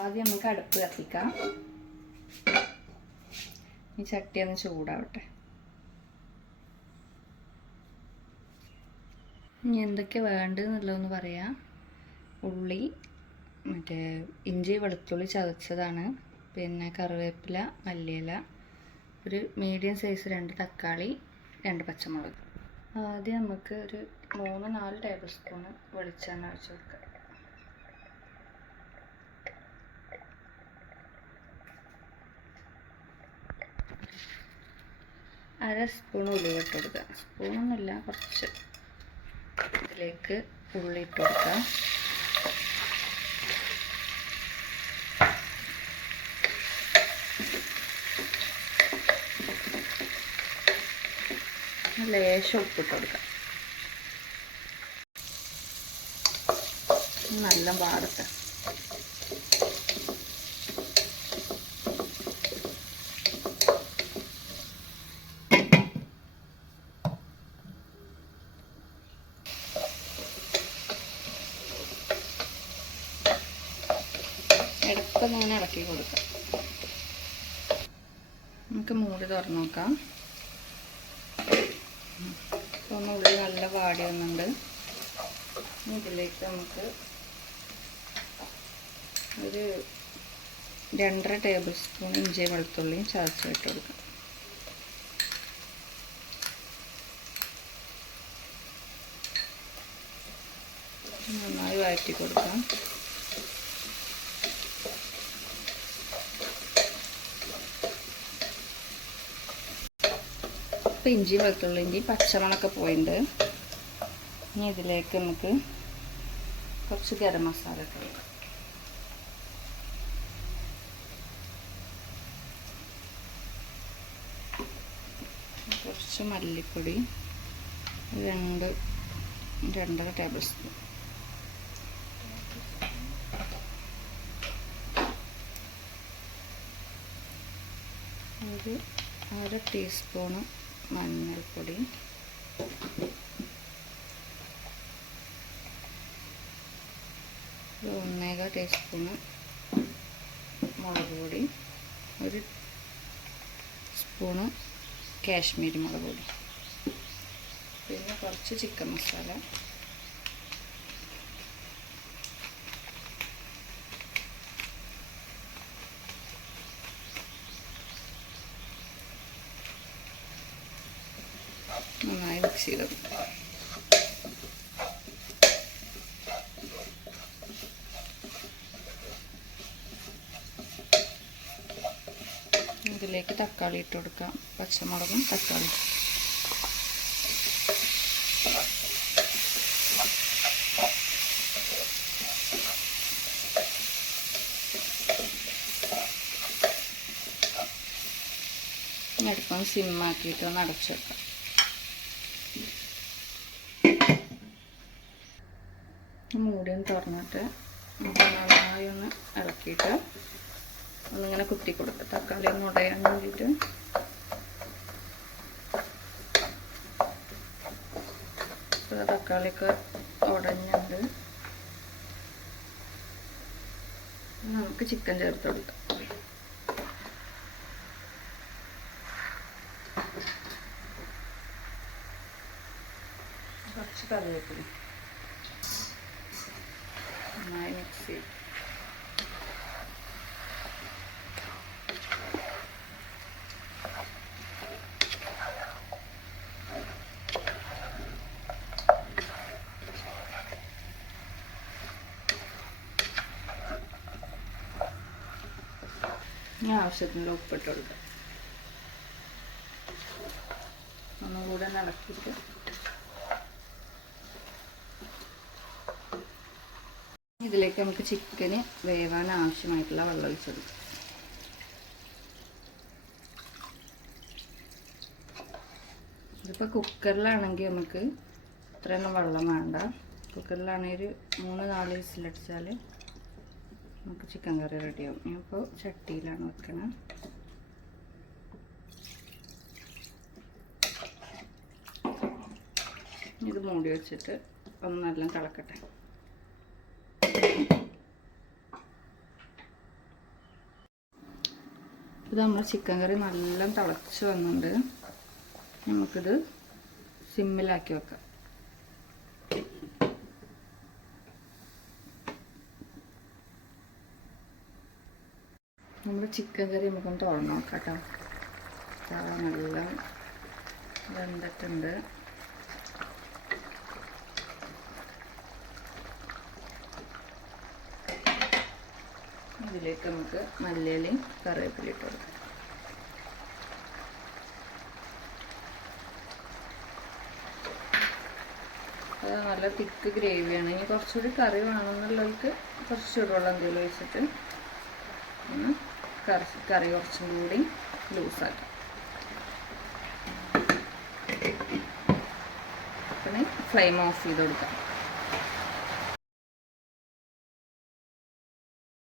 ആദ്യം നമുക്ക് അടുപ്പ് കത്തിക്കാം. ഈ ചട്ടി ഒന്ന് ചൂടാവട്ടെ. ഇനി എന്തൊക്കെ വേണ്ടതെന്നുള്ളതൊന്ന് പറയാം. ഉള്ളി, മറ്റേ ഇഞ്ചി വെളുത്തുള്ളി ചതച്ചതാണ്, പിന്നെ കറിവേപ്പില, മല്ലിയില, ഒരു മീഡിയം സൈസ് 2 തക്കാളി, 2 പച്ചമുളക്. ആദ്യം നമുക്ക് ഒരു 3-4 ടേബിൾ സ്പൂൺ വെളിച്ചെണ്ണ ഒഴിച്ച് കൊടുക്കാം. അര സ്പൂൺ ഉലുവ ഇട്ട് കൊടുക്കുക. സ്പൂണൊന്നുമില്ല, കുറച്ച്. ഇതിലേക്ക് ഉള്ളി ഇട്ട് കൊടുക്കാം. ലേശം ഉപ്പിട്ട് കൊടുക്കാം. നല്ല പാടത്തെ. ഇടയ്ക്കൊന്ന് ഇങ്ങനെ ഇളക്കി കൊടുക്കാം. നമുക്ക് മൂടി തുറന്ന് നോക്കാം. ഒന്ന് ഉള്ളി നല്ല വാടി വന്നുണ്ട്. ഇതിലേക്ക് നമുക്ക് ഒരു 2.5 ടേബിൾ സ്പൂൺ ഇഞ്ചി വെളുത്തുള്ളിയും ചതച്ചിട്ട് കൊടുക്കാം. നന്നായി വഴറ്റി കൊടുക്കാം. ഇപ്പോൾ ഇഞ്ചി വെളുത്തുള്ളിൻ്റെ പച്ചമണമൊക്കെ പോയിട്ടുണ്ട്. ഇനി ഇതിലേക്ക് നമുക്ക് കുറച്ച് ഗരം മസാല ഇട്ട് കൊടുക്കാം. കുറച്ച് മല്ലിപ്പൊടി, 2-2.5 ടേബിൾ സ്പൂൺ. ഒരു 1/2 ടീസ്പൂണ് മഞ്ഞൾപ്പൊടി, 1.25 ടീസ്പൂണ് മുളക് പൊടി, 1 സ്പൂണ് കാശ്മീരി മുളക് പൊടി, പിന്നെ കുറച്ച് ചിക്കൻ മസാല, നന്നായി മിക്സ് ചെയ്ത് കൊടുക്കുക. ഇതിലേക്ക് തക്കാളി ഇട്ട് കൊടുക്കാം. പച്ചമുളകും തക്കാളി. അടുപ്പം സിമ്മാക്കിയിട്ട് ഒന്ന് അടച്ചു വെക്കാം. മൂടിയും തുറന്നിട്ട് നന്നായി ഒന്ന് ഇളക്കിയിട്ട് ഒന്നിങ്ങനെ കുത്തി കൊടുക്കുക. തക്കാളി ഒന്ന് ഉടയാൻ വേണ്ടിയിട്ട്. തക്കാളിയൊക്കെ ഉടഞ്ഞുണ്ട്. നമുക്ക് ചിക്കൻ ചേർത്ത് കൊടുക്കാം. കുറച്ച് കറിവേപ്പില നന്നായി മിക്സ് ചെയ്യും. ഇനി ആവശ്യത്തിനുള്ള ഉപ്പിട്ട് കൊടുക്കാം. ഒന്നുകൂടെ ഇളക്കിയിട്ട് ഇതിലേക്ക് നമുക്ക് ചിക്കന് വേവാൻ ആവശ്യമായിട്ടുള്ള വെള്ളം ഒഴിച്ച് കൊടുക്കാം. ഇതിപ്പോൾ കുക്കറിലാണെങ്കിൽ നമുക്ക് ഇത്രയൊന്നും വെള്ളം വേണ്ട. കുക്കറിലാണെങ്കിൽ ഒരു 3-4 വിസിലടിച്ചാൽ നമുക്ക് ചിക്കൻ കറി റെഡിയാവും. ഞാനിപ്പോൾ ചട്ടിയിലാണ് വെക്കണം. ഇത് മൂടി വെച്ചിട്ട് ഒന്ന് നല്ല തിളക്കട്ടെ. ഇത് നമ്മുടെ ചിക്കൻ കറി നല്ല തിളച്ച് വന്നിട്ടുണ്ട്. നമുക്കിത് സിമ്മിലാക്കി വെക്കാം. നമ്മുടെ ചിക്കൻ കറി നമുക്കൊന്ന് തുറന്ന് നോക്കാം കേട്ടോ. നല്ല വെന്തിട്ടുണ്ട്. ഇതിലേക്ക് നമുക്ക് മല്ലിയിലയും കറിവേപ്പിലയും ഇട്ട് കൊടുക്കാം. അത് നല്ല തിക്ക് ഗ്രേവിയാണ്. ഇനി കുറച്ചുകൂടി കറി വേണമെന്നുള്ളവർക്ക് കുറച്ച് ചൂടുവെള്ളം എന്തെങ്കിലും ഒഴിച്ചിട്ട് കറി കുറച്ചും കൂടി ലൂസാക്കാം. പിന്നെ ഫ്ലെയിം ഓഫ് ചെയ്ത് കൊടുക്കാം.